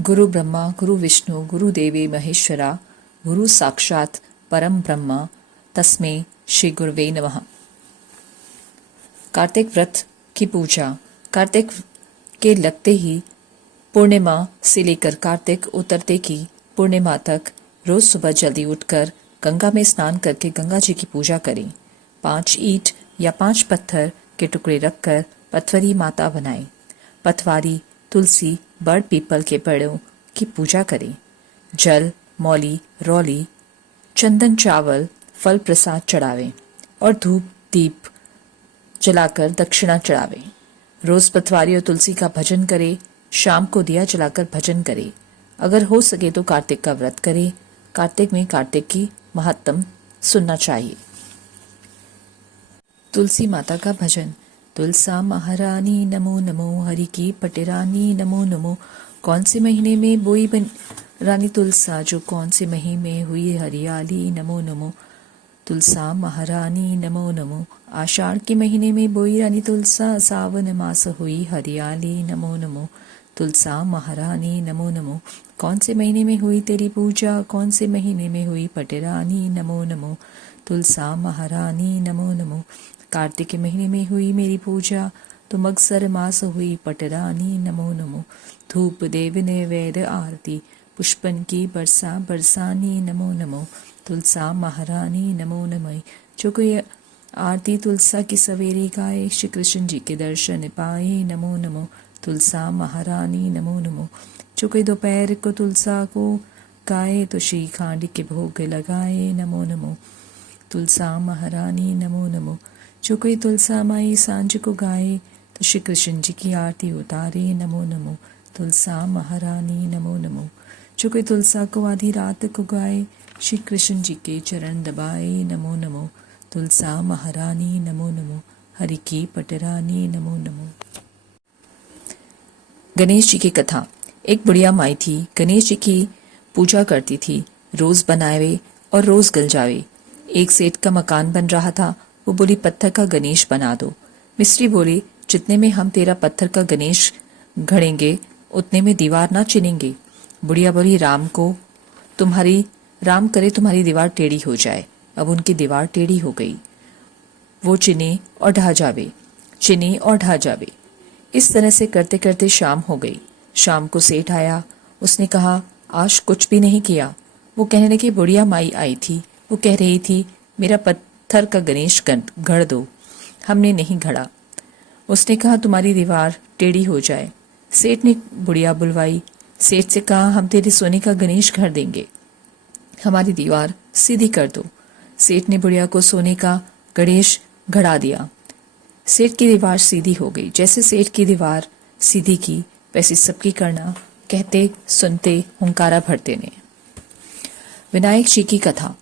गुरु ब्रह्मा गुरु विष्णु गुरु देवी महेश्वरा गुरु साक्षात परम ब्रह्म तस्मै श्री गुरुवे नमः। कार्तिक व्रत की पूजा। कार्तिक के लगते ही पूर्णिमा से लेकर कार्तिक उतरते की पूर्णिमा तक रोज सुबह जल्दी उठकर गंगा में स्नान करके गंगा जी की पूजा करें। 5 ईंट या 5 पत्थर के टुकड़े रखकर पथवरी माता बनाएं। पथवारी, तुलसी, बड़ पीपल के पेड़ों की पूजा करें। जल, मौली, रौली, चंदन, चावल, फल प्रसाद चढ़ावें और धूप दीप जलाकर दक्षिणा चढ़ावें। रोज पथवारी और तुलसी का भजन करें। शाम को दिया जलाकर भजन करें। अगर हो सके तो कार्तिक का व्रत करें। कार्तिक में कार्तिक की महत्तम सुनना चाहिए। तुलसी माता का भजन। तुलसा महारानी नमो नमो, हरि की पटेरानी नमो नमो। कौन से महीने में बोई बन रानी तुलसा, जो कौन से महीने में हुई हरियाली नमो नमो। तुलसा महारानी नमो नमो। आषाढ़ के महीने में बोई रानी तुलसा, सावन मास हुई हरियाली नमो नमो। तुलसा महारानी नमो नमो। कौन से महीने में हुई तेरी पूजा, कौन से महीने में हुई पटेरानी नमो नमो। तुलसा महारानी नमो नमो। कार्तिक के महीने में हुई मेरी पूजा, तो मगसर मास हुई पटरानी नमो नमो। धूप देव नैवेद्य आरती, पुष्पन की बरसा बरसानी नमो नमो। तुलसा महारानी नमो नमः। जो कोई आरती तुलसा की सवेरे गाए, श्री कृष्ण जी के दर्शन पाए नमो नमो। तुलसा महारानी नमो नमो। जो कोई दोपहर को तुलसा को गाए, तो श्री खांड के भोग लगाए नमो नमो। तुलसा महारानी नमो नमो। जो कोई तुलसा माई सांझ को गाए, तो श्री कृष्ण जी की आरती उतारे नमो नमो। तुलसा महारानी नमो नमो। जो कोई तुलसा को आधी रात को गाए, श्री कृष्ण जी के चरण दबाए नमो नमो। तुलसा महारानी नमो नमो। हरि की पटरानी नमो नमो। गणेश जी की कथा। एक बुढ़िया माई थी, गणेश जी की पूजा करती थी। रोज बनावे और रोज गल जावे। एक सेठ का मकान बन रहा था। वो बोली, पत्थर का गणेश बना दो। मिस्त्री बोले, जितने में हम तेरा पत्थर का गणेश घड़ेंगे उतने में दीवार ना चिनेंगे। बुढ़िया बोली, राम करे तुम्हारी दीवार टेढ़ी हो जाए। अब उनकी दीवार टेढ़ी हो गई। वो चिने और ढह जावे, चिने और ढह जावे। इस तरह से करते करते शाम हो गई। शाम को सेठ आया। उसने कहा, आज कुछ भी नहीं किया। वो कहने लगी, बुढ़िया माई आई थी, वो कह रही थी मेरा पत्थर का गणेश गढ़ दो। हमने नहीं घड़ा। उसने कहा तुम्हारी दीवार टेढ़ी हो जाए। सेठ ने बुढ़िया बुलवाई। सेठ से कहा, हम तेरे सोने का गणेश घर देंगे, हमारी दीवार सीधी कर दो। सेठ ने बुढ़िया को सोने का गणेश घड़ा दिया। सेठ की दीवार सीधी हो गई। जैसे सेठ की दीवार सीधी की, वैसे सबकी करना। कहते सुनते हुंकारा भरते ने। विनायक जी की कथा।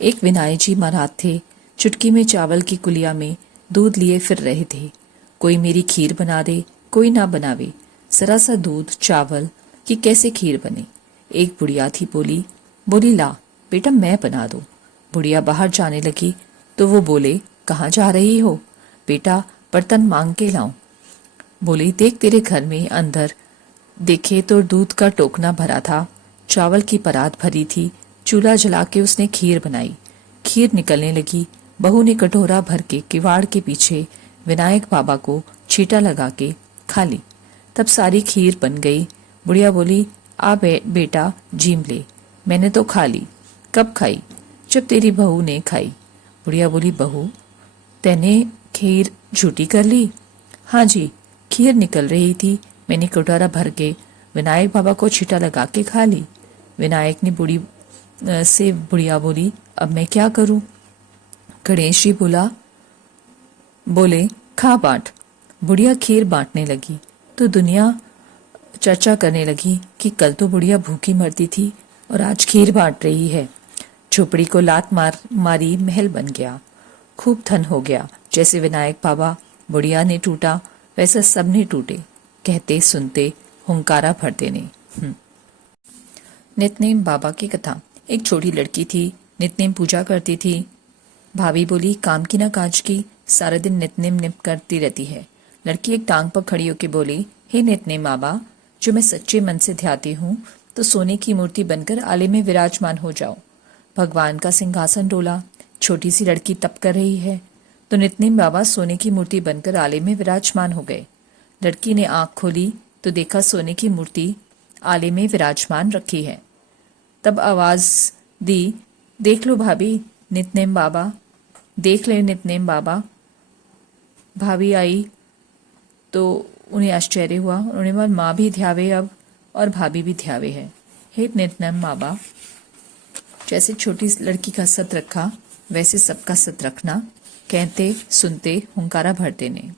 एक विनायक जी महाराज थे। चुटकी में चावल की कुलिया में दूध लिए फिर रहे थे। कोई मेरी खीर बना दे, कोई ना बनावे। जरा सा दूध चावल की कैसे खीर बने। एक बुढ़िया थी, बोली ला बेटा मैं बना दो। बुढ़िया बाहर जाने लगी तो वो बोले, कहाँ जा रही हो। बेटा बर्तन मांग के लाऊं। बोली, देख तेरे घर में अंदर देखे तो दूध का टोकना भरा था, चावल की परात भरी थी। चूल्हा जला के उसने खीर बनाई। खीर निकलने लगी। बहू ने कटोरा भर के किवाड़ के पीछे विनायक बाबा को छींटा लगा के खा ली। तब सारी खीर बन गई। बुढ़िया बोली, आ बेटा जीम ले। मैंने तो खा ली। कब खाई? जब तेरी बहू ने खाई। बुढ़िया बोली, बहू तैने खीर झूठी कर ली? हाँ जी, खीर निकल रही थी, मैंने कटोरा भर के विनायक बाबा को छींटा लगा के खा ली। विनायक ने बुढ़िया बोली, अब मैं क्या करूं? गणेश जी बोले खा बांट। बुढ़िया खीर बांटने लगी तो दुनिया चर्चा करने लगी कि कल तो बुढ़िया भूखी मरती थी और आज खीर बांट रही है। झोपड़ी को लात मारी महल बन गया। खूब धन हो गया। जैसे विनायक बाबा बुढ़िया ने टूटा, वैसे सब ने टूटे। कहते सुनते हुंकारा भरते ने। नितनेम बाबा की कथा। एक छोटी लड़की थी, नितनेम पूजा करती थी। भाभी बोली, काम की ना काज की, सारा दिन नितनेम निप करती रहती है। लड़की एक टांग पर खड़ी होकर बोली, हे नितनेम बाबा, जो मैं सच्चे मन से ध्याती हूँ तो सोने की मूर्ति बनकर आले में विराजमान हो जाऊं। भगवान का सिंहासन डोला, छोटी सी लड़की तप कर रही है, तो नितनेम बाबा सोने की मूर्ति बनकर आले में विराजमान हो गए। लड़की ने आंख खोली तो देखा सोने की मूर्ति आले में विराजमान रखी है। तब आवाज दी, देख लो भाभी, नितनेम बाबा, देख ले नितनेम बाबा। भाभी आई तो उन्हें आश्चर्य हुआ। उन्होंने बोला, माँ भी ध्यावे अब और भाभी भी ध्यावे है। हे नितनेम बाबा, जैसे छोटी लड़की का सत रखा वैसे सबका सत रखना, कहते सुनते हुंकारा भरते ने।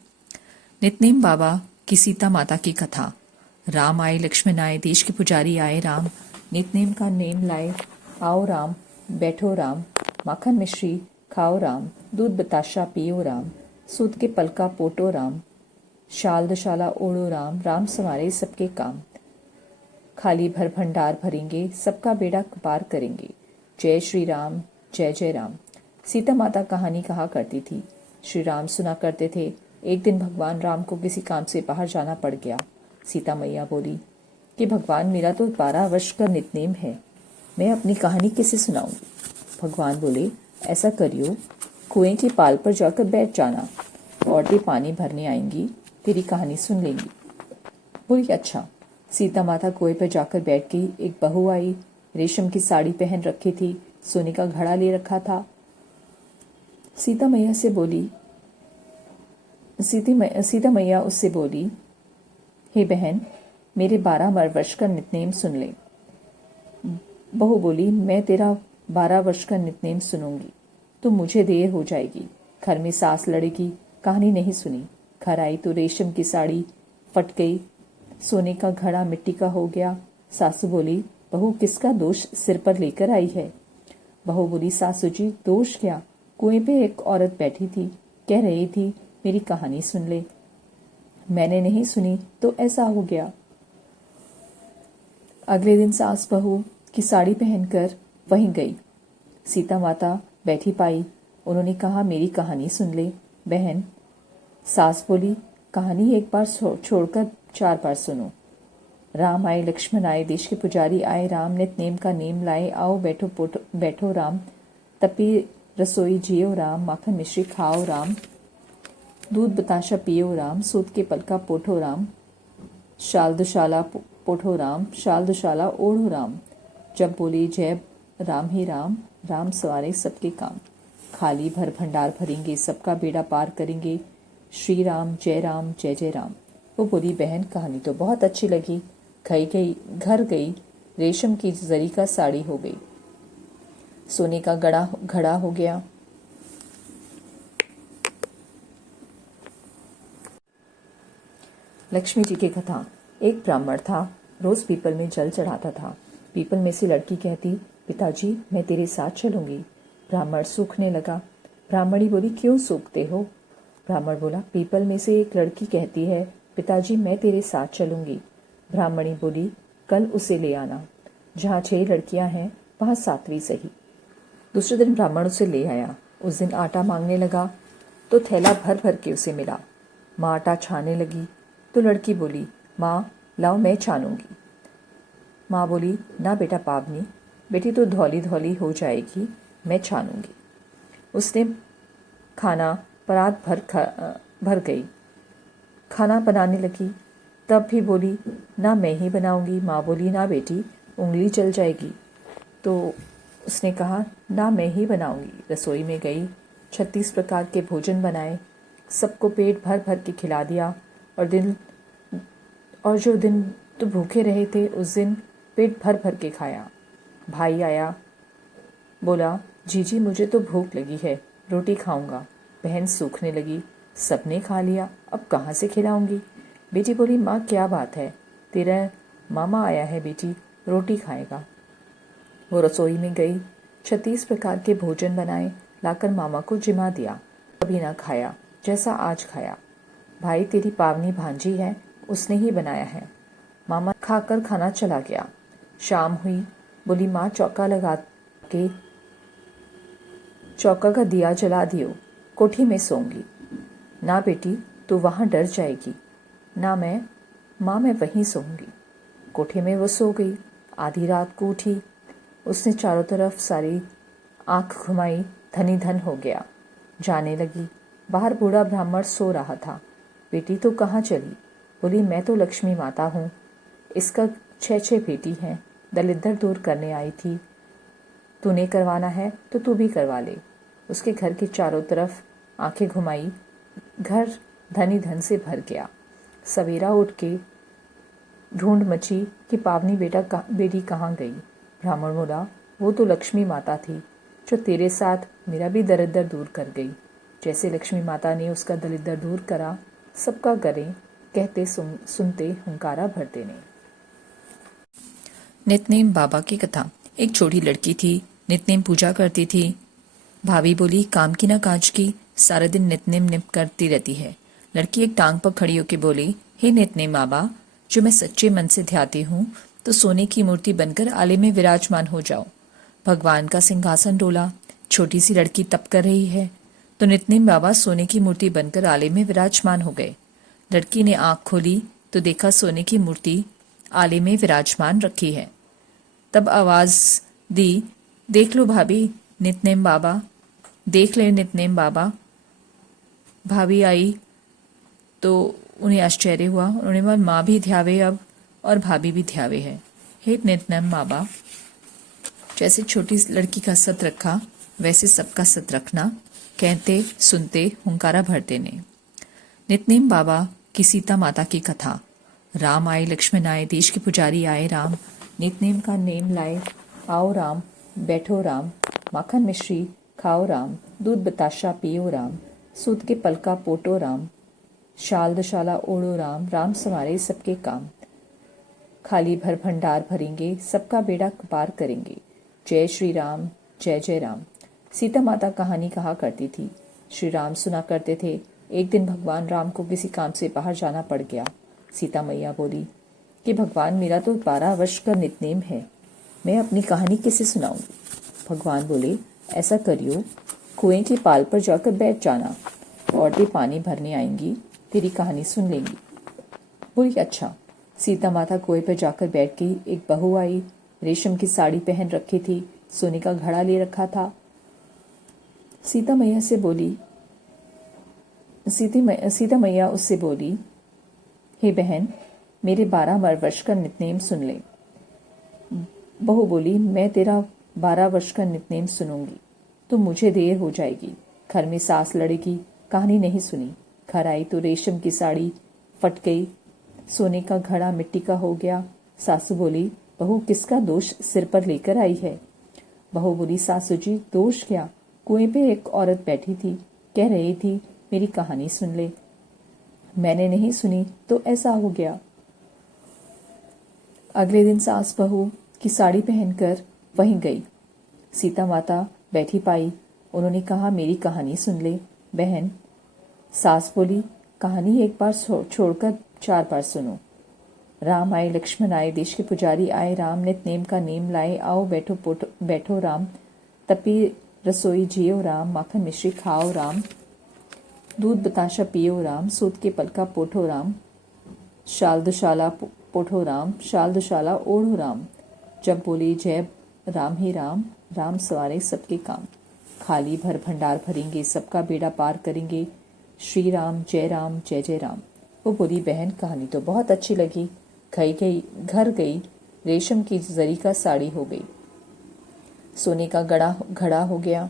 नितनेम बाबा की सीता माता की कथा। राम आए, लक्ष्मण आए, देश के पुजारी आए राम, नितनेम का नेम लाए, आओ राम, बैठो राम, माखन मिश्री खाओ राम, दूध बताशा पियो राम, सूत के पलका पोटो राम, शाल दशाला ओढ़ो राम, राम संवारे सबके काम, खाली भर भंडार भरेंगे, सबका बेड़ा पार करेंगे, जय श्री राम, जय जय राम। सीता माता कहानी कहा करती थी, श्री राम सुना करते थे। एक दिन भगवान राम को किसी काम से बाहर जाना पड़ गया। सीता मैया बोली कि भगवान, मेरा तो 12 वर्ष का नितनेम है, मैं अपनी कहानी किसे सुनाऊंगी। भगवान बोले, ऐसा करियो, कुएं की पाल पर जाकर बैठ जाना, औरतें पानी भरने आएंगी, तेरी कहानी सुन लेंगी। बोली, अच्छा। सीता माता कुएं पर जाकर बैठ गई। एक बहू आई, रेशम की साड़ी पहन रखी थी, सोने का घड़ा ले रखा था। सीता मैया उससे बोली, हे बहन, मेरे 12 वर्ष का नितनेम सुन ले। बहू बोली, मैं तेरा 12 वर्ष का नितनेम सुनूंगी तो मुझे देर हो जाएगी, घर में सास लड़ेगी, कहानी नहीं सुनी। घर आई तो रेशम की साड़ी फट गई, सोने का घड़ा मिट्टी का हो गया। सासू बोली, बहू किसका दोष सिर पर लेकर आई है। बहू बोली, सासू जी दोष क्या, कुएं पे एक औरत बैठी थी, कह रही थी मेरी कहानी सुन ले, मैंने नहीं सुनी तो ऐसा हो गया। अगले दिन सास बहू की साड़ी पहनकर वहीं गई। सीता माता बैठी पाई, उन्होंने कहा, मेरी कहानी सुन ले बहन। सास बोली, कहानी एक बार छोड़कर 4 बार सुनो। राम आए, लक्ष्मण आए, देश के पुजारी आए राम, नितनेम का नेम लाए, आओ बैठो राम, तपी रसोई जियो राम, माखन मिश्री खाओ राम, दूध बताशा पियो राम, सूत के पलका पोठो राम, शाल दुशाला पोठो राम, शाल दुशाला ओढ़ो राम। जब बोली जय राम ही राम, राम सवारे सबके काम, खाली भर भंडार भरेंगे, सबका बेड़ा पार करेंगे, श्री राम जय जय राम। वो बोली, बहन कहानी तो बहुत अच्छी लगी, घर गई, रेशम की जरी का साड़ी हो गई, सोने का घड़ा हो गया। लक्ष्मी जी की कथा। एक ब्राह्मण था, रोज पीपल में जल चढ़ाता था। पीपल में से लड़की कहती, पिताजी मैं तेरे साथ चलूंगी। ब्राह्मण सूखने लगा। ब्राह्मणी बोली, क्यों सूखते हो। ब्राह्मण बोला, पीपल में से एक लड़की कहती है, पिताजी मैं तेरे साथ चलूंगी। ब्राह्मणी बोली, कल उसे ले आना, जहाँ 6 लड़कियां हैं वहां 7वीं सही। दूसरे दिन ब्राह्मण उसे ले आया। उस दिन आटा मांगने लगा तो थैला भर भर के उसे मिला। माँ आटा छाने लगी तो लड़की बोली, माँ लाओ मैं छानूंगी। माँ बोली, ना बेटा पावनी, बेटी तो धौली धौली हो जाएगी, मैं छानूंगी। उसने खाना परात भर गई, खाना बनाने लगी, तब भी बोली, ना मैं ही बनाऊंगी। माँ बोली, ना बेटी उंगली जल जाएगी। तो उसने कहा, ना मैं ही बनाऊंगी। रसोई में गई, 36 प्रकार के भोजन बनाए, सबको पेट भर भर के खिला दिया। और जो दिन तो भूखे रहे थे उस दिन पेट भर भर के खाया। भाई आया, बोला, जीजी मुझे तो भूख लगी है, रोटी खाऊंगा। बहन सूखने लगी, सबने खा लिया, अब कहाँ से खिलाऊंगी। बेटी बोली, माँ क्या बात है, तेरा मामा आया है बेटी, रोटी खाएगा। वो रसोई में गई, 36 प्रकार के भोजन बनाए, लाकर मामा को जिमा दिया। कभी ना खाया जैसा आज खाया। भाई तेरी पावनी भांजी है, उसने ही बनाया है। मामा खाकर खाना चला गया। शाम हुई, बोली, माँ चौका लगा के चौका का दिया जला दियो, कोठी में सोऊंगी। ना बेटी तू वहां डर जाएगी। ना मैं, माँ मैं वहीं सोऊंगी। कोठे में वो सो गई। आधी रात को उठी, उसने चारों तरफ सारी आंख घुमाई, धनी धन हो गया। जाने लगी। बाहर बूढ़ा ब्राह्मण सो रहा था। बेटी तो कहाँ चली? बोली, मैं तो लक्ष्मी माता हूँ, इसका 6 बेटी हैं, दलिद्र दूर करने आई थी। तूने करवाना है तो तू भी करवा ले। उसके घर के चारों तरफ आंखें घुमाई, घर धनी धन से भर गया। सवेरा उठ के ढूंढ मची कि पावनी बेटी कहाँ गई। ब्राह्मण बोला, वो तो लक्ष्मी माता थी जो तेरे साथ मेरा भी दरिद्र दूर कर गई। जैसे लक्ष्मी माता ने उसका दरिद्र दूर करा, सबका करें, कहते सुनते हुंकारा भरते ने। नितनेम बाबा की कथा। एक छोटी लड़की थी, नितनेम पूजा करती थी। भाभी बोली, काम की ना काज की, सारा दिन नितनेम निप करती रहती है। लड़की एक टांग पर खड़ी होकर बोली, हे नितनेम बाबा, जो मैं सच्चे मन से ध्याती हूँ तो सोने की मूर्ति बनकर आले में विराजमान हो जाओ। भगवान का सिंहासन डोला। छोटी सी लड़की तप कर रही है तो नितनेम बाबा सोने की मूर्ति बनकर आले में विराजमान हो गए। लड़की ने आंख खोली तो देखा सोने की मूर्ति आले में विराजमान रखी है। तब आवाज दी, देख लो भाभी, नितनेम बाबा, देख ले नितनेम बाबा। भाभी आई तो उन्हें आश्चर्य हुआ। उन्होंने बोला, माँ भी ध्यावे अब और भाभी भी ध्यावे है। हे नितनेम बाबा, जैसे छोटी लड़की का सत रखा वैसे सबका सत रखना, कहते सुनते हुंकारा भरते ने। नितनेम बाबा की सीता माता की कथा। राम आए, लक्ष्मण आए, देश के पुजारी आए राम, नितनेम का नेम लाए, आओ राम, बैठो राम, माखन मिश्री खाओ राम, दूध बताशा पियो राम, सूत के पलका पोटो राम, शाल दशाला ओढ़ो राम, राम संवारे सबके काम, खाली भर भंडार भरेंगे, सबका बेड़ा पार करेंगे, जय श्री राम, जय जय राम। सीता माता कहानी कहा करती थी। श्री राम सुना करते थे। एक दिन भगवान राम को किसी काम से बाहर जाना पड़ गया। सीता मैया बोली कि भगवान, मेरा तो 12 वर्ष का नितनेम है, मैं अपनी कहानी किसे सुनाऊंगी? भगवान बोले, ऐसा करियो, कुएं की पाल पर जाकर बैठ जाना, औरतें पानी भरने आएंगी, तेरी कहानी सुन लेंगी। बोली, अच्छा। सीता माता कुएं पर जाकर बैठ गई। एक बहू आई, रेशम की साड़ी पहन रखी थी, सोने का घड़ा ले रखा था। सीता मैया उससे बोली, हे बहन, मेरे 12 वर्ष का नितनेम सुन ले। बहू बोली, मैं तेरा 12 वर्ष का नितनेम सुनूंगी तो मुझे देर हो जाएगी, घर में सास लड़ेगी, कहानी नहीं सुनी। घर आई तो रेशम की साड़ी फट गई, सोने का घड़ा मिट्टी का हो गया। सासू बोली, बहू, किसका दोष सिर पर लेकर आई है? बहू बोली, सासू जी, दोष क्या? कुएं पे एक औरत बैठी थी, कह रही थी मेरी कहानी सुन ले, मैंने नहीं सुनी तो ऐसा हो गया। अगले दिन सास बहू की साड़ी पहनकर वहीं गई। सीता माता बैठी पाई। उन्होंने कहा, मेरी कहानी सुन ले बहन। सास बोली, कहानी एक बार छोड़कर 4 बार सुनो। राम आए, लक्ष्मण आए, देश के पुजारी आए राम, नितनेम का नेम लाए, आओ बैठो राम, तपी रसोई जियो राम, माखन मिश्री खाओ राम, दूध बताशा पियो राम, सूत के पलका पोठो राम, शाल दुशाला पोठो राम, शाल दुशाला ओढ़ो राम। जब बोले जय राम ही राम, राम सवारे सबके काम, खाली भर भंडार भरेंगे, सबका बेड़ा पार करेंगे, श्री राम जय जय राम। वो बोली, बहन, कहानी तो बहुत अच्छी लगी। घर गई, रेशम की जरी का साड़ी हो गई, सोने का घड़ा हो गया।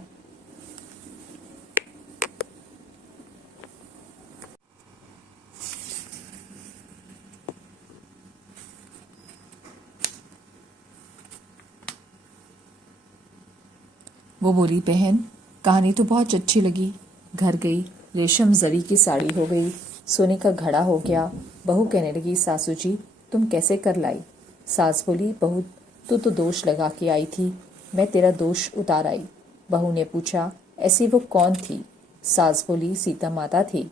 वो बोली, बहन, कहानी तो बहुत अच्छी लगी। घर गई, रेशम जरी की साड़ी हो गई, सोने का घड़ा हो गया। बहू कहने लगी, सासू जी, तुम कैसे कर लाई? सास बोली, बहू, तू तो दोष लगा के आई थी, मैं तेरा दोष उतार आई। बहू ने पूछा, ऐसी वो कौन थी? सास बोली, सीता माता थी,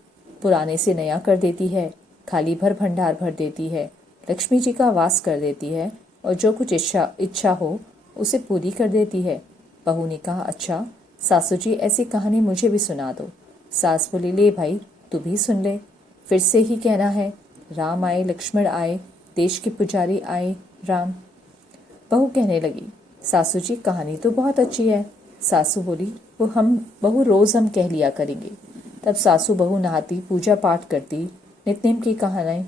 पुराने से नया कर देती है, खाली भर भंडार भर देती है, लक्ष्मी जी का वास कर देती है और जो कुछ इच्छा हो उसे पूरी कर देती है। बहू ने कहा, अच्छा सासू जी, ऐसी कहानी मुझे भी सुना दो। सास बोली, ले भाई, तू भी सुन ले। फिर से ही कहना है, राम आए, लक्ष्मण आए, देश के पुजारी आए, राम। बहू कहने लगी, सासू जी कहानी तो बहुत अच्छी है। सासू बोली, वो हम बहू रोज हम कह लिया करेंगे। तब सासू बहू नहाती, पूजा पाठ करती, नित्यनेम की कहानी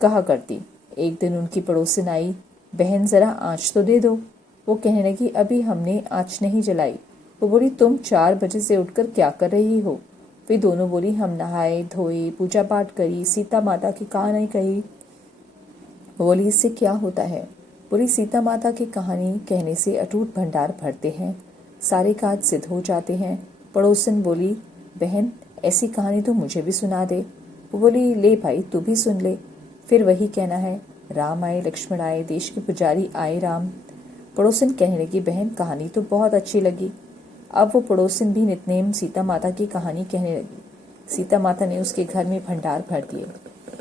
कहा करती। एक दिन उनकी पड़ोसिन आई, बहन जरा आँच तो दे दो। वो कहने लगी, अभी हमने आँच नहीं जलाई। वो बोली, तुम 4 बजे से उठकर क्या कर रही हो? वे दोनों बोली, हम नहाए धोए, पूजा पाठ करी, सीता माता की कहानी कही। वो बोली, इससे क्या होता है? बोली, सीता माता की कहानी कहने से अटूट भंडार भरते हैं, सारे काज सिद्ध हो जाते हैं। पड़ोसन बोली, बहन ऐसी कहानी तो मुझे भी सुना दे। वो बोली, ले भाई तू भी सुन ले। फिर वही कहना है, राम आए लक्ष्मण आए, देश के पुजारी आए राम। पड़ोसन कहने लगी, बहन कहानी तो बहुत अच्छी लगी। अब वो पड़ोसन भी नितनेम सीता माता की कहानी कहने लगी। सीता माता ने उसके घर में भंडार भर दिए।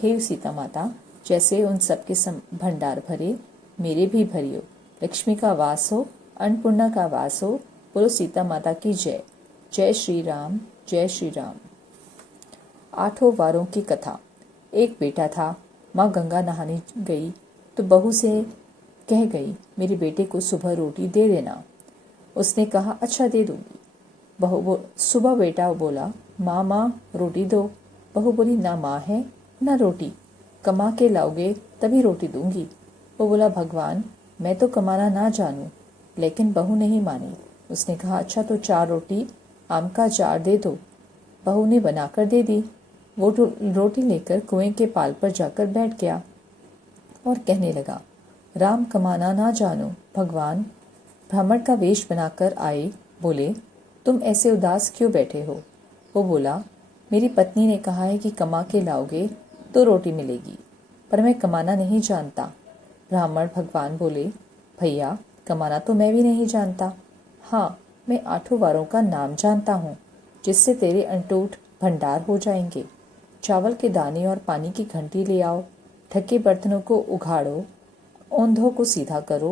हे सीता माता, जैसे उन सबके भंडार भरे, मेरे भी भरियो। लक्ष्मी का वास हो, अन्नपूर्णा का वास हो। बोलो सीता माता की जय। जय श्री राम, जय श्री राम। 8 वारों की कथा। एक बेटा था। माँ गंगा नहाने गई तो बहू से कह गई, मेरे बेटे को सुबह रोटी दे देना। उसने कहा, अच्छा दे दूंगी। सुबह बेटा बोला, माँ रोटी दो। बहू बोली, ना माँ है ना रोटी, कमा के लाओगे तभी रोटी दूंगी। वो बोला, भगवान मैं तो कमाना ना जानूं। लेकिन बहू नहीं मानी। उसने कहा, अच्छा तो 4 रोटी आम का अचार दे दो। बहू ने बनाकर दे दी। वो रोटी लेकर कुएं के पाल पर जाकर बैठ गया और कहने लगा, राम कमाना ना जानो, भगवान ब्राह्मण का वेश बनाकर आए। बोले, तुम ऐसे उदास क्यों बैठे हो? वो बोला, मेरी पत्नी ने कहा है कि कमा के लाओगे तो रोटी मिलेगी, पर मैं कमाना नहीं जानता। ब्राह्मण भगवान बोले, भैया कमाना तो मैं भी नहीं जानता। हाँ, मैं 8 वारों का नाम जानता हूँ, जिससे तेरे अटूट भंडार हो जाएंगे। चावल के दाने और पानी की घंटी ले आओ, ढके बर्तनों को उघाड़ो, औंधों को सीधा करो।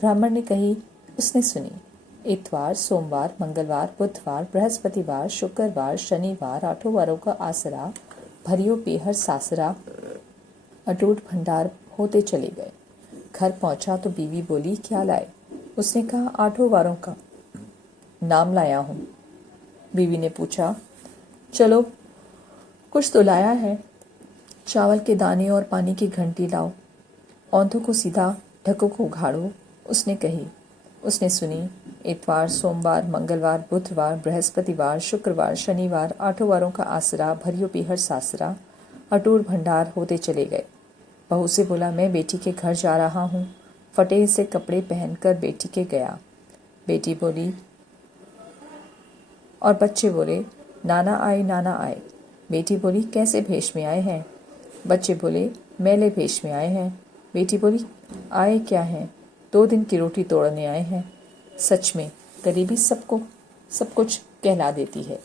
ब्राह्मण ने कही, उसने सुनी। इतवार, सोमवार, मंगलवार, बुधवार, बृहस्पतिवार, शुक्रवार, शनिवार, 8 वारों का आसरा, भरियो पेहर सासरा, अटूट भंडार होते चले गए। घर पहुंचा तो बीवी बोली, क्या लाए? उसने कहा, 8 वारों का नाम लाया हूँ। बीवी ने पूछा, चलो कुछ तो लाया है। चावल के दाने और पानी की घंटी लाओ, औंधों को सीधा, ढकों को उघाड़ो। उसने सुनी। इतवार, सोमवार, मंगलवार, बुधवार, बृहस्पतिवार, शुक्रवार, शनिवार, 8 वारों का आसरा, भरियो पीहर सासरा, अटूट भंडार होते चले गए। बहू से बोला, मैं बेटी के घर जा रहा हूँ। फटे से कपड़े पहनकर बेटी के गया। बेटी बोली और बच्चे बोले, नाना आए नाना आए। बेटी बोली, कैसे भेष में आए हैं? बच्चे बोले, मैले भेष में आए हैं। बेटी बोली, आए क्या हैं? 2 दिन की रोटी तोड़ने आए हैं। सच में गरीबी सब कुछ कहला देती है।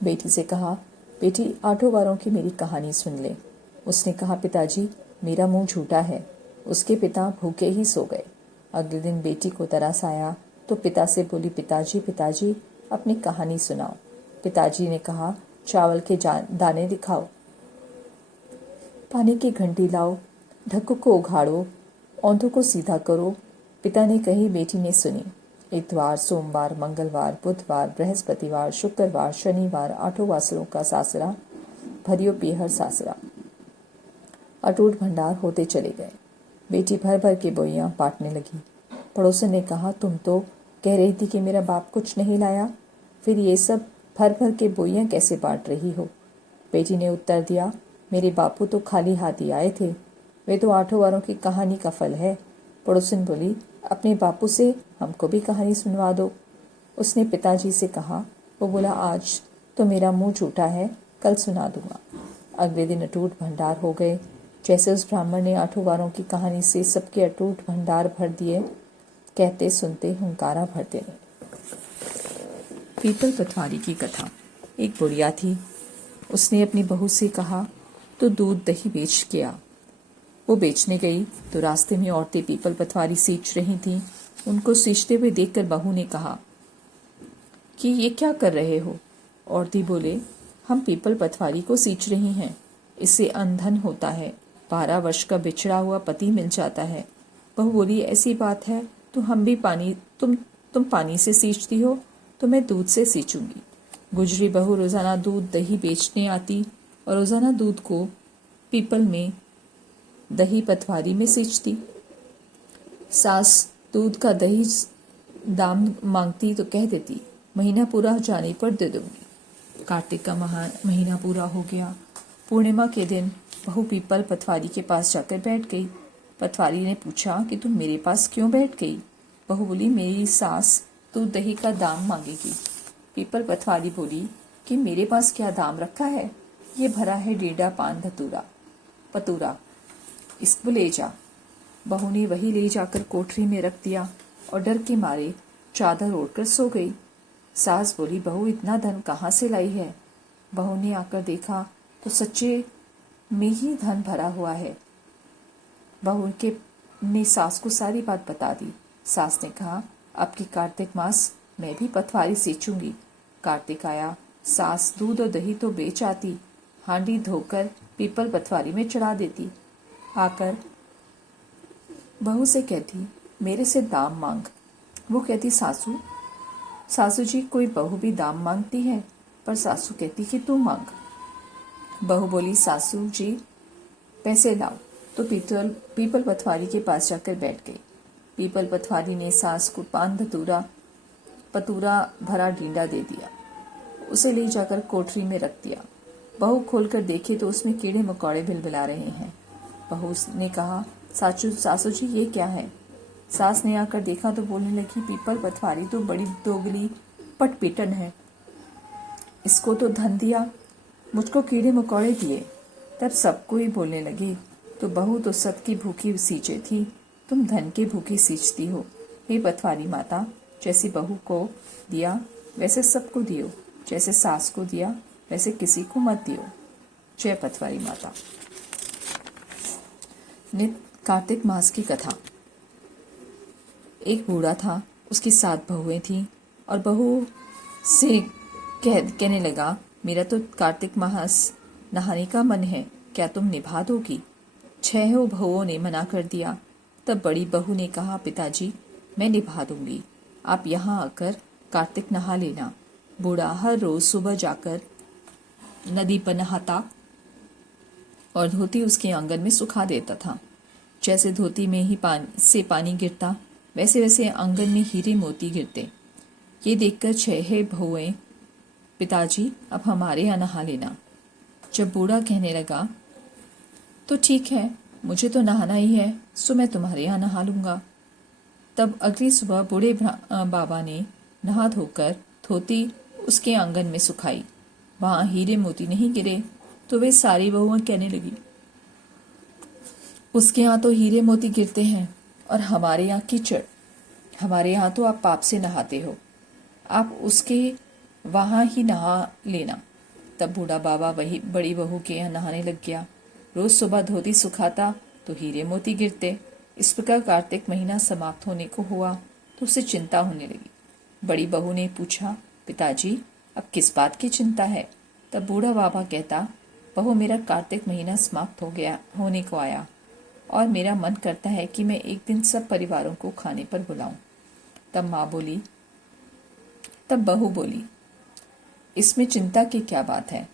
बेटी से कहा, बेटी 8 वारों की मेरी कहानी सुन ले। उसने कहा, पिताजी मेरा मुंह झूठा है। उसके पिता भूखे ही सो गए। अगले दिन बेटी को तरस आया तो पिता से बोली, पिताजी अपनी कहानी सुनाओ। पिताजी ने कहा, चावल के दाने दिखाओ, पानी की घंटी लाओ, ढक्कों को उघाड़ो, औंधों को सीधा करो। पिता ने कही, बेटी ने सुनी। इतवार, सोमवार, मंगलवार, बुधवार, बृहस्पतिवार, शुक्रवार, शनिवार, 8 वासरों का सासरा, भरियो पीहर सासरा, अटूट भंडार होते चले गए। बेटी भर भर के बोइयां बांटने लगी। पड़ोसन ने कहा, तुम तो कह रही थी कि मेरा बाप कुछ नहीं लाया, फिर ये सब भर भर के बोइयां कैसे बांट रही हो? बेटी ने उत्तर दिया, मेरे बापू तो खाली हाथ ही आए थे, वे तो 8 वारों की कहानी का फल है। पड़ोसन बोली, अपने बापू से हमको भी कहानी सुनवा दो। उसने पिताजी से कहा। वो बोला, आज तो मेरा मुंह झूठा है, कल सुना दूंगा। अगले दिन अटूट भंडार हो गए। जैसे उस ब्राह्मण ने 8 वारों की कहानी से सबके अटूट भंडार भर दिए, कहते सुनते हुंकारा भरते रहे। पीपल पटवारी की कथा। एक बुढ़िया थी। उसने अपनी बहू से कहा, तो दूध दही बेच के आ। वो बेचने गई तो रास्ते में औरतें पीपल पटवारी सींच रही थीं। उनको सींचते हुए देखकर बहू ने कहा कि ये क्या कर रहे हो? औरतें बोले, हम पीपल पटवारी को सींच रही हैं, इससे अन्न धन होता है 12 वर्ष का बिछड़ा हुआ पति मिल जाता है। बहू बोली, ऐसी बात है तो हम भी पानी तुम पानी से सींचती हो तो मैं दूध से सींचूंगी। गुजरी बहू रोजाना दूध दही बेचने आती और रोजाना दूध को पीपल में दही पटवारी में सींचती। सास दूध का दही दाम मांगती तो कह देती, महीना पूरा जाने पर दे दूंगी। कार्तिक का महीना पूरा हो गया। पूर्णिमा के दिन बहू पीपल पटवारी के पास जाकर बैठ गई। पटवारी ने पूछा कि तुम मेरे पास क्यों बैठ गई? बहू बोली, मेरी सास दूध दही का दाम मांगेगी। पीपल पटवारी बोली कि मेरे पास क्या दाम रखा है, ये भरा है डीडा पान पतूरा, इसको ले जा। बहू ने वही ले जाकर कोठरी में रख दिया और डर के मारे चादर ओढ़कर सो गई। सास बोली, बहू इतना धन कहाँ से लाई है? बहू ने आकर देखा तो सच्चे में ही धन भरा हुआ है। बहू ने सास को सारी बात बता दी। सास ने कहा, अब की कार्तिक मास मैं भी पटवारी सींचूंगी। कार्तिक आया, सास दूध और दही तो बेच आती, हांडी धोकर पीपल पटवारी में चढ़ा देती। आकर बहू से कहती, मेरे से दाम मांग। वो कहती, सासू जी कोई बहू भी दाम मांगती है? पर सासू कहती कि तू मांग। बहू बोली, सासू जी पैसे लाओ। तो पीपल पटवारी के पास जाकर बैठ गई। पीपल पटवारी ने सास को पान पतूरा भरा डींडा दे दिया। उसे ले जाकर कोठरी में रख दिया। बहू खोलकर देखे तो उसमें कीड़े मकोड़े भिलभिला रहे हैं। बहू ने कहा, सासू जी ये क्या है? सास ने आकर देखा तो बोलने लगी, पीपल पटवारी तो बड़ी दोगली पटपीटन है, इसको तो धन दिया, मुझको कीड़े मकोड़े दिए। तब सबको ही बोलने लगी, तो बहू तो सत की भूखी सींचे थी, तुम धन की भूखी सींचती हो। हे पटवारी माता, जैसी बहू को दिया वैसे सबको दियो, जैसे सास को दिया वैसे किसी को मत दियो। जय पटवारी माता। नित्य कार्तिक मास की कथा। एक बूढ़ा था, उसकी 7 बहुएं थीं और बहू से कहने लगा, मेरा तो कार्तिक मास नहाने का मन है, क्या तुम निभा दोगी? 6 बहुओं ने मना कर दिया। तब बड़ी बहू ने कहा, पिताजी मैं निभा दूंगी, आप यहाँ आकर कार्तिक नहा लेना। बूढ़ा हर रोज सुबह जाकर नदी पर नहाता और धोती उसके आंगन में सुखा देता था। जैसे धोती में ही पानी गिरता, वैसे वैसे आंगन में हीरे मोती गिरते। ये देखकर 6 बहुएं, पिताजी अब हमारे यहाँ नहा लेना। जब बूढ़ा कहने लगा, तो ठीक है, मुझे तो नहाना ही है, सो मैं तुम्हारे यहाँ नहा लूंगा। तब अगली सुबह बूढ़े बाबा ने नहा धोकर धोती उसके आंगन में सुखाई। वहां हीरे मोती नहीं गिरे तो वे सारी बहुएं कहने लगी, उसके यहाँ तो हीरे मोती गिरते हैं और हमारे यहाँ कीचड़, हमारे यहाँ तो आप पाप से नहाते हो, आप उसके वहां ही नहा लेना। तब बूढ़ा बाबा वही बड़ी बहू के यहाँ नहाने लग गया। रोज सुबह धोती सुखाता तो हीरे मोती गिरते। इस प्रकार कार्तिक महीना समाप्त होने को हुआ तो उसे चिंता होने लगी। बड़ी बहू ने पूछा, पिताजी अब किस बात की चिंता है? तब बूढ़ा बाबा कहता, बहू मेरा कार्तिक महीना समाप्त होने को आया और मेरा मन करता है कि मैं एक दिन सब परिवारों को खाने पर बुलाऊं। तब बहू बोली, इसमें चिंता की क्या बात है,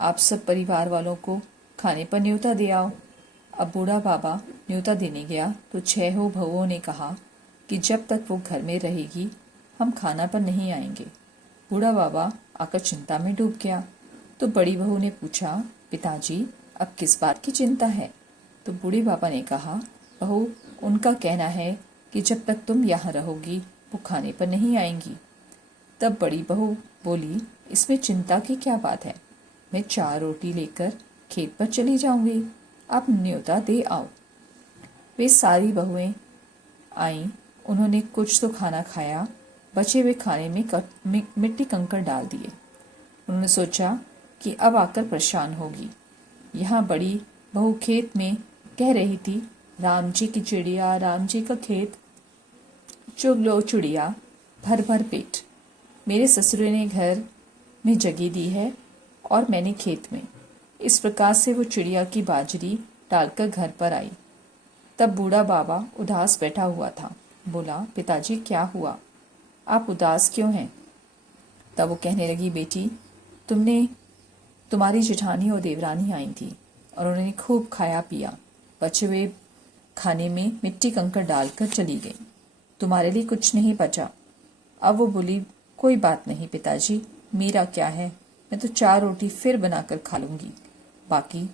आप सब परिवार वालों को खाने पर न्योता दे आओ। अब बूढ़ा बाबा न्योता देने गया तो 6 बहुओं ने कहा कि जब तक वो घर में रहेगी हम खाना पर नहीं आएंगे। बूढ़ा बाबा आकर चिंता में डूब गया। तो बड़ी बहू ने पूछा, पिताजी अब किस बात की चिंता है? तो बूढ़े बाबा ने कहा, बहू उनका कहना है कि जब तक तुम यहाँ रहोगी वो खाने पर नहीं आएंगी। तब बड़ी बहू बोली, इसमें चिंता की क्या बात है, मैं 4 रोटी लेकर खेत पर चली जाऊंगी, आप न्योता दे आओ। वे सारी बहुएं आईं, उन्होंने कुछ तो खाना खाया, बचे हुए खाने में मिट्टी कंकड़ डाल दिए। उन्होंने सोचा कि अब आकर परेशान होगी। यहाँ बड़ी बहू खेत में कह रही थी, राम जी की चिड़िया, राम जी का खेत, चुग लो चिड़िया भर भर पेट। मेरे ससुर ने घर में जगह दी है और मैंने खेत में। इस प्रकार से वो चिड़िया की बाजरी डालकर घर पर आई। तब बूढ़ा बाबा उदास बैठा हुआ था। बोला, पिताजी क्या हुआ, आप उदास क्यों हैं? तब वो कहने लगी, बेटी, तुम्हारी जेठानी और देवरानी आई थी और उन्होंने खूब खाया पिया। बचे हुए खाने में मिट्टी कंकड़ डालकर चली गई। तुम्हारे लिए कुछ नहीं बचा। अब वो बोली, कोई बात नहीं पिताजी, मेरा क्या है, मैं तो 4 रोटी फिर बनाकर खा लूंगी। बाकी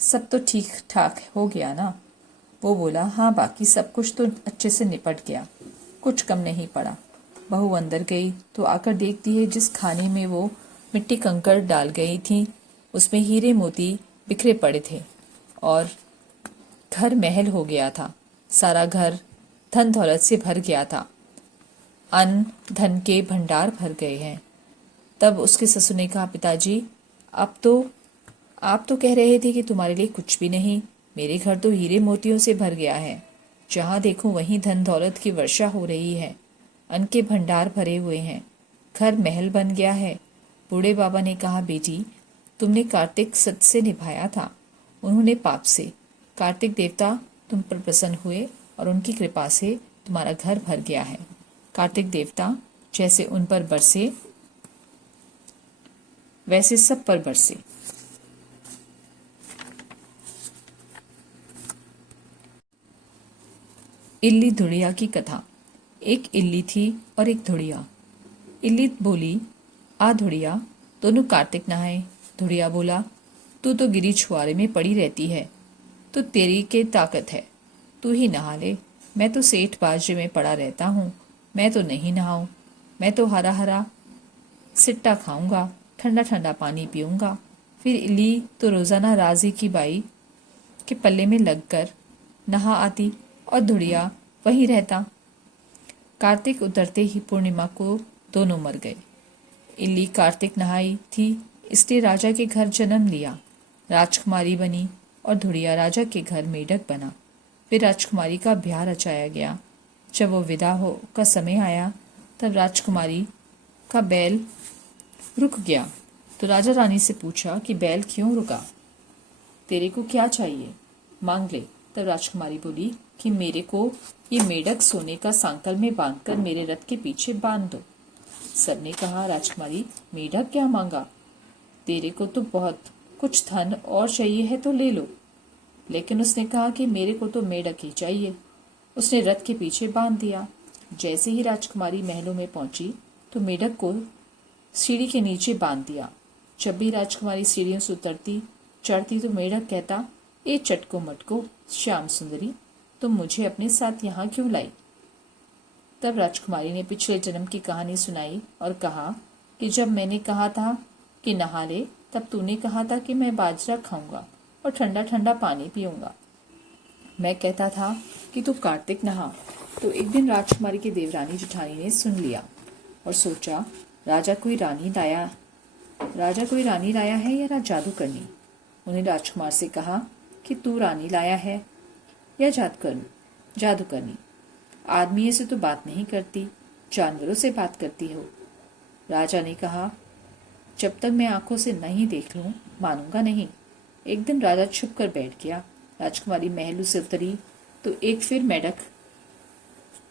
सब तो ठीक ठाक हो गया ना? वो बोला, हाँ, बाकी सब कुछ तो अच्छे से निपट गया, कुछ कम नहीं पड़ा। बहू अंदर गई तो आकर देखती है जिस खाने में वो मिट्टी कंकड़ डाल गई थी उसमें हीरे मोती बिखरे पड़े थे और घर महल हो गया था। सारा घर धन दौलत से भर गया था। अन्न धन के भंडार भर गए हैं। तब उसके ससुर ने कहा, पिताजी, आप तो कह रहे थे कि तुम्हारे लिए कुछ भी नहीं। मेरे घर तो हीरे मोतियों से भर गया है। जहाँ देखो वहीं धन दौलत की वर्षा हो रही है। अन्न के भंडार भरे हुए हैं। घर महल बन गया है। बूढ़े बाबा ने कहा, बेटी, तुमने कार्तिक सत से निभाया था, उन्होंने पाप से। कार्तिक देवता तुम पर प्रसन्न हुए और उनकी कृपा से तुम्हारा घर भर गया है। कार्तिक देवता जैसे उन पर बरसे वैसे सब पर बरसे। इल्ली धुड़िया की कथा। एक इल्ली थी और एक धुड़िया। इल्ली बोली, आ धुड़िया, दोनों कार्तिक नहाए। धुड़िया बोला, तू तो गिरी छुआरे में पड़ी रहती है, तो तेरी के ताकत है, तू ही नहा ले। मैं तो सेठ बाजरे में पड़ा रहता हूँ, मैं तो नहीं नहाऊं। मैं तो हरा हरा सिट्टा खाऊंगा, ठंडा ठंडा पानी पीऊंगा। फिर इल्ली तो रोजाना राजी की बाई के पल्ले में लगकर नहा आती और धुड़िया वहीं रहता। कार्तिक उतरते ही पूर्णिमा को दोनों मर गए। इल्ली कार्तिक नहाई थी, इसलिए राजा के घर जन्म लिया, राजकुमारी बनी, और धुड़िया राजा के घर मेढक बना। फिर राजकुमारी का ब्याह रचाया गया। जब वो विदा हो का समय आया तब राजकुमारी का बैल रुक गया। तो राजा रानी से पूछा कि बैल क्यों रुका, तेरे को क्या चाहिए, मांग ले। तब राजकुमारी बोली कि मेरे को ये मेढक सोने का सांकल में बांधकर मेरे रथ के पीछे बांध दो। सबने कहा, राजकुमारी, मेढक क्या मांगा, तेरे को तो बहुत कुछ धन और चाहिए है तो ले लो। लेकिन उसने कहा कि मेरे को तो मेढक ही चाहिए। उसने रथ के पीछे बांध दिया। जैसे ही राजकुमारी महलों में पहुंची तो मेढक को सीढ़ी के नीचे बांध दिया। जब भी राजकुमारी सीढ़ियों से उतरती चढ़ती तो मेढक कहता, ए चटको मटको श्याम सुंदरी, तुम मुझे अपने साथ यहाँ क्यों लाई? तब राजकुमारी ने पिछले जन्म की कहानी सुनाई और कहा कि जब मैंने कहा था कि नहा ले, तब तूने कहा था कि मैं बाजरा खाऊंगा और ठंडा ठंडा पानी पीऊंगा। मैं कहता था कि तू कार्तिक नहा। तो एक दिन राजकुमारी की देवरानी जेठानी ने सुन लिया और सोचा, राजा कोई रानी लाया है या जादू करनी। उन्हें राजकुमार से कहा कि तू रानी लाया है या जादू करनी। आदमी से तो बात नहीं करती, जानवरों से बात करती हो। राजा ने कहा, जब तक मैं आंखों से नहीं देख लूं मानूंगा नहीं। एक दिन राजा छुप कर बैठ गया। राजकुमारी महल से उतरी तो एक फिर मेढक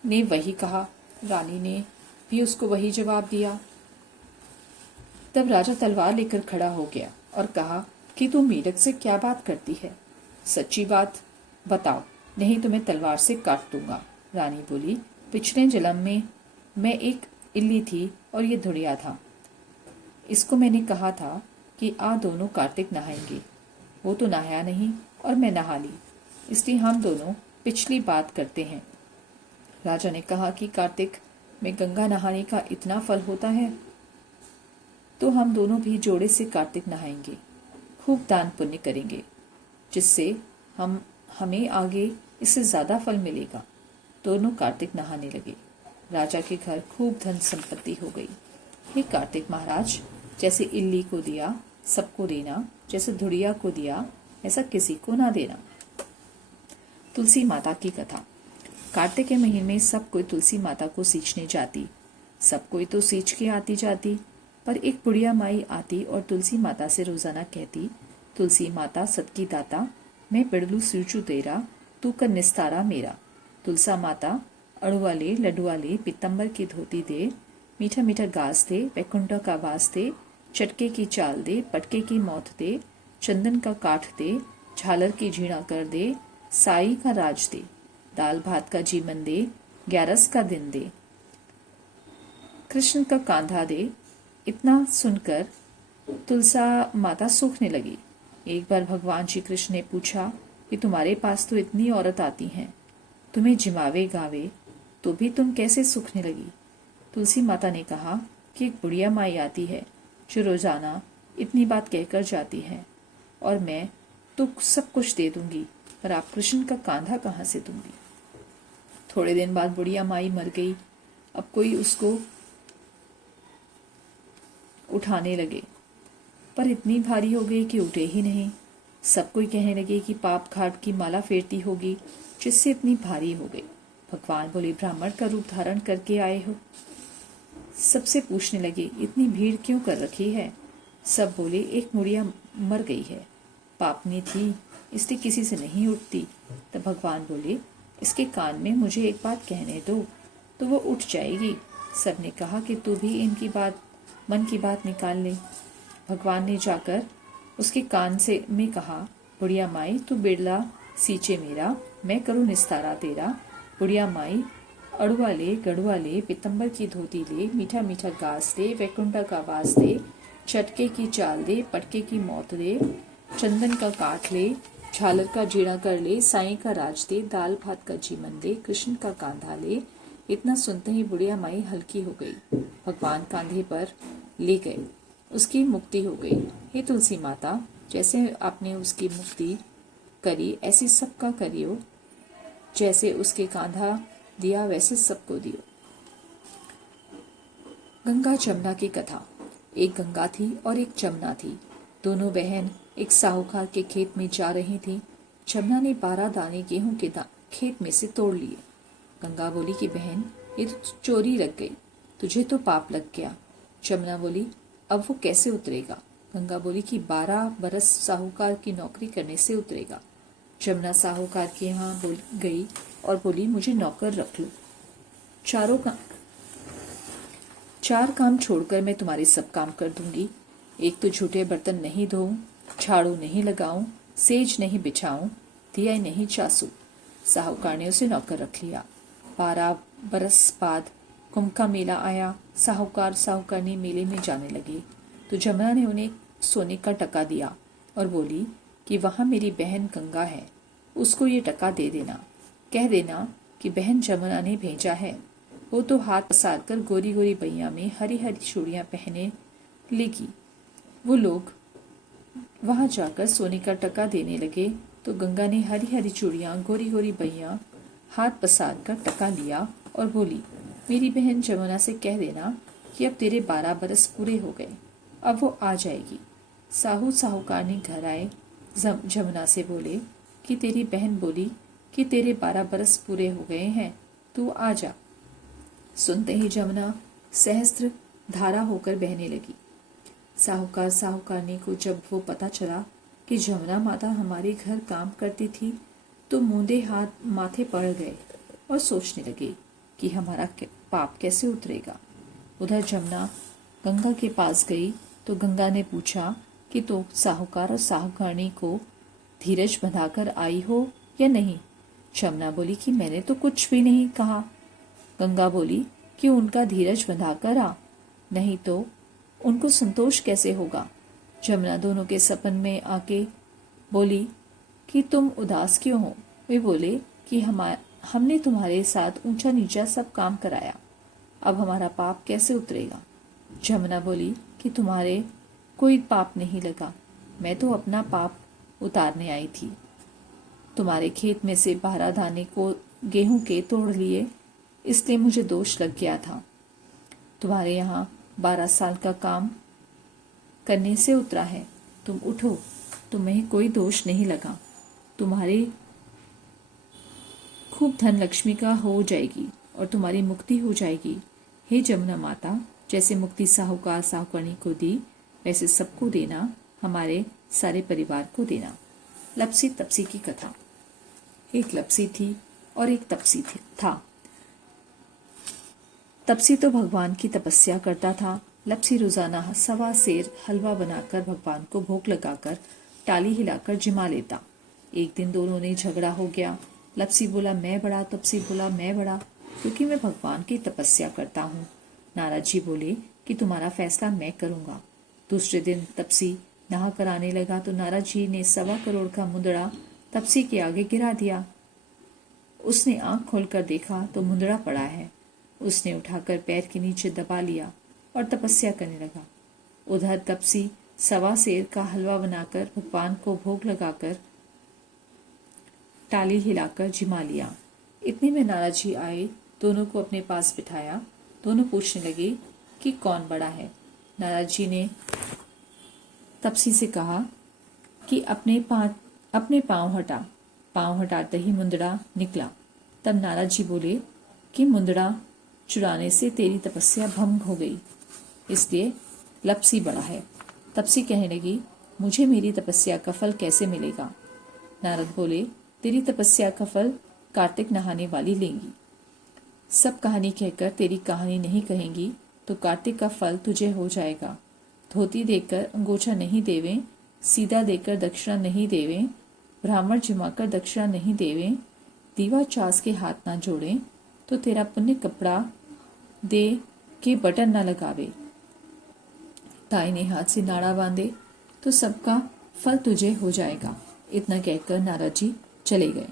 ने वही कहा। रानी ने भी उसको वही जवाब दिया। तब राजा तलवार लेकर खड़ा हो गया और कहा कि तू मेढक से क्या बात करती है, सच्ची बात बताओ, नहीं तो मैं तलवार से काट दूंगा। रानी बोली, पिछले जन्म में मैं एक इल्ली थी और ये धुड़िया था। इसको मैंने कहा था कि आ दोनों कार्तिक नहाएंगे, वो तो नहाया नहीं और मैं नहा ली, इसलिए हम दोनों पिछली बात करते हैं। राजा ने कहा कि कार्तिक में गंगा नहाने का इतना फल होता है, तो हम दोनों भी जोड़े से कार्तिक नहाएंगे, खूब दान पुण्य करेंगे, जिससे हमें आगे इससे ज्यादा फल मिलेगा। दोनों कार्तिक नहाने लगे। राजा के घर खूब धन संपत्ति हो गई। हे कार्तिक महाराज, जैसे इल्ली को दिया सबको देना, जैसे धुड़िया को दिया ऐसा किसी को ना देना। तुलसी माता की कथा। कार्तिक के महीने में सब कोई तुलसी माता को सींचने जाती। सब कोई तो सींच के आती जाती, पर एक बुढ़िया माई आती और तुलसी माता से रोजाना कहती, तुलसी माता सबकी दाता, मैं पिड़लू सूचू तेरा, तू कर निस्तारा मेरा। तुलसा माता अड़ुआ ले, लडुआ ले, पीतम्बर की धोती दे, मीठा मीठा गास दे, वैकुंठ का वास दे, चटके की चाल दे, पटके की मौत दे, चंदन का काठ दे, झालर की झीणा कर दे, साई का राज दे, दाल भात का जीवन दे, 11 का दिन दे, कृष्ण का कांधा दे। इतना सुनकर तुलसा माता सूखने लगी। एक बार भगवान श्री कृष्ण ने पूछा कि तुम्हारे पास तो इतनी औरत आती हैं, तुम्हें जिमावे गावे तो भी तुम कैसे सूखने लगी? तुलसी माता ने कहा कि एक बुढ़िया माई आती है जो रोजाना इतनी बात कहकर जाती है, और मैं तो सब कुछ दे दूंगी, पर आप कृष्ण का कांधा कहाँ से दूंगी? थोड़े दिन बाद बुढ़िया माई मर गई। अब कोई उसको उठाने लगे, पर इतनी भारी हो गई कि उठे ही नहीं। सब कोई कहने लगे कि पाप घाट की माला फेरती होगी जिससे इतनी भारी हो गई। भगवान बोले, ब्राह्मण का रूप धारण करके आए हो? सबसे पूछने लगे, इतनी भीड़ क्यों कर रखी है? सब बोले, एक मुड़िया मर गई है, पापनी थी इसलिए किसी से नहीं उठती। तब भगवान बोले, इसके कान में मुझे एक बात कहने दो तो वो उठ जाएगी। सबने कहा कि तू भी इनकी बात, मन की बात निकाल ले। भगवान ने जाकर उसके कान से में कहा, बुढ़िया माई तू बिड़ला सींचे मेरा, मैं करूँ निस्तारा तेरा। बुढ़िया माई अड़ुआ ले, गड़ुआ ले, पीतम्बर की धोती ले, मीठा मीठा गास दे, वैकुंठ का वास दे, चटके की चाल दे, पटके की मौत दे, चंदन का काठ ले, झालर का जीणा कर ले, साई का राज दे, दाल भात का जीवन दे, कृष्ण का कांधा ले। इतना सुनते ही बुढ़िया माई हल्की हो गई। भगवान कांधे पर ले गए, उसकी मुक्ति हो गई। हे तुलसी माता, जैसे आपने उसकी मुक्ति करी ऐसी सबका करियो, जैसे उसके कांधा दिया वैसे सबको दियो। गंगा जमुना की कथा। एक गंगा थी और एक जमुना थी। दोनों बहन एक साहूकार के खेत में जा रही थी। जमुना ने 12 दाने गेहूं के खेत में से तोड़ लिए। गंगा बोली कि बहन, ये तो चोरी लग गई, तुझे तो पाप लग गया। जमुना बोली, अब वो कैसे उतरेगा? गंगा बोली कि 12 बरस साहूकार की नौकरी करने से उतरेगा। जमुना साहूकार के यहाँ गई और बोली, मुझे नौकर रख लो, चार काम छोड़कर मैं तुम्हारे सब काम कर दूंगी। एक तो झूठे बर्तन नहीं धोऊं, झाड़ू नहीं लगाऊं, सेज नहीं बिछाऊं, दिया नहीं चासू। साहूकार ने उसे नौकर रख लिया। 12 बरस बाद कुंभ का मेला आया। साहूकार साहूकारनी मेले में जाने लगे तो जमुना ने उन्हें सोने का टका दिया और बोली कि वहां मेरी बहन गंगा है, उसको ये टका दे देना। कह देना कि बहन जमुना ने भेजा है। वो तो हाथ पसार कर गोरी गोरी बैया में हरी हरी चूड़ियां पहने लेगी। वो लोग वहां जाकर सोने का टका देने लगे तो गंगा ने हरी हरी चूड़ियां, गोरी गोरी बैया हाथ पसार कर टका लिया और बोली, मेरी बहन जमुना से कह देना कि अब तेरे 12 बरस पूरे हो गए, अब वो आ जाएगी। साहूकार ने घर आए जमुना से बोले कि तेरी बहन बोली कि तेरे 12 बरस पूरे हो गए हैं, तू आ जा। सुनते ही जमुना सहस्त्र धारा होकर बहने लगी। साहूकारनी को जब वो पता चला कि जमुना माता हमारे घर काम करती थी तो मूंदे हाथ माथे पड़ गए और सोचने लगे कि हमारा पाप कैसे उतरेगा। उधर जमुना गंगा के पास गई तो गंगा ने पूछा कि तो साहूकार और साहूकारनी को धीरज बंधाकर आई हो या नहीं। जमुना बोली कि मैंने तो कुछ भी नहीं कहा। गंगा बोली कि उनका धीरज बंधाकर आ, नहीं तो उनको संतोष कैसे होगा। जमुना दोनों के सपन में आके बोली कि तुम उदास क्यों हो। वे बोले कि हमने तुम्हारे साथ ऊंचा नीचा सब काम कराया, अब हमारा पाप कैसे उतरेगा। जमुना बोली कि तुम्हारे कोई पाप नहीं लगा, मैं तो अपना पाप उतारने आई थी। तुम्हारे खेत में से 12 दाने को गेहूं के तोड़ लिए, इसलिए मुझे दोष लग गया था। तुम्हारे यहाँ 12 साल का काम करने से उतरा है, तुम उठो, तुम्हें कोई दोष नहीं लगा, तुम्हारे खूब धन लक्ष्मी का हो जाएगी और तुम्हारी मुक्ति हो जाएगी। हे जमुना माता, जैसे मुक्ति साहूकार साहूकारनी को दी वैसे सबको देना, हमारे सारे परिवार को देना। लपसी तपसी की कथा। एक लपसी थी और एक तपसी था। तपसी तो भगवान की तपस्या करता था। लपसी रोजाना 1.25 सेर हलवा बनाकर भगवान को भोग लगाकर टाली हिलाकर जिमा लेता। एक दिन दोनों में झगड़ा हो गया। लपसी बोला मैं बड़ा, तपसी बोला मैं बड़ा, क्योंकि मैं भगवान की तपस्या करता हूँ। नारद जी बोले कि तुम्हारा फैसला मैं करूंगा। दूसरे दिन तपसी नहा कर आने लगा तो नारद जी ने 1.25 करोड़ का मुंदड़ा तपसी के आगे गिरा दिया। उसने आंख खोलकर देखा तो मुंदड़ा पड़ा है। उसने उठाकर पैर के नीचे दबा लिया और तपस्या करने लगा। उधर तपसी 1.25 सेर का हलवा बनाकर भगवान को भोग लगाकर टाली हिलाकर जिमा लिया। इतने में नारद जी आए, दोनों को अपने पास बिठाया। दोनों पूछने लगे कि कौन बड़ा है। नारद जी ने तपसी से कहा कि अपने पांव हटा। पांव हटाते ही मुंदड़ा निकला। तब नारद जी बोले कि मुंदड़ा चुराने से तेरी तपस्या भंग हो गई, इसलिए लपसी बड़ा है। तपसी कहने लगी मुझे मेरी तपस्या का फल कैसे मिलेगा। नारद बोले तेरी तपस्या का फल कार्तिक नहाने वाली लेंगी। सब कहानी कहकर तेरी कहानी नहीं कहेंगी तो कार्तिक का फल तुझे हो जाएगा। धोती देकर अंगोछा नहीं देवें, सीधा देकर दक्षिणा नहीं देवें, ब्राह्मण जिमाकर दक्षिणा नहीं देवें, दीवा चास के हाथ ना जोड़ें तो तेरा पुण्य कपड़ा दे के बटन ना लगावे, दाहिने हाथ से नाड़ा बांधे तो सबका फल तुझे हो जाएगा। इतना कहकर नारद जी चले गए।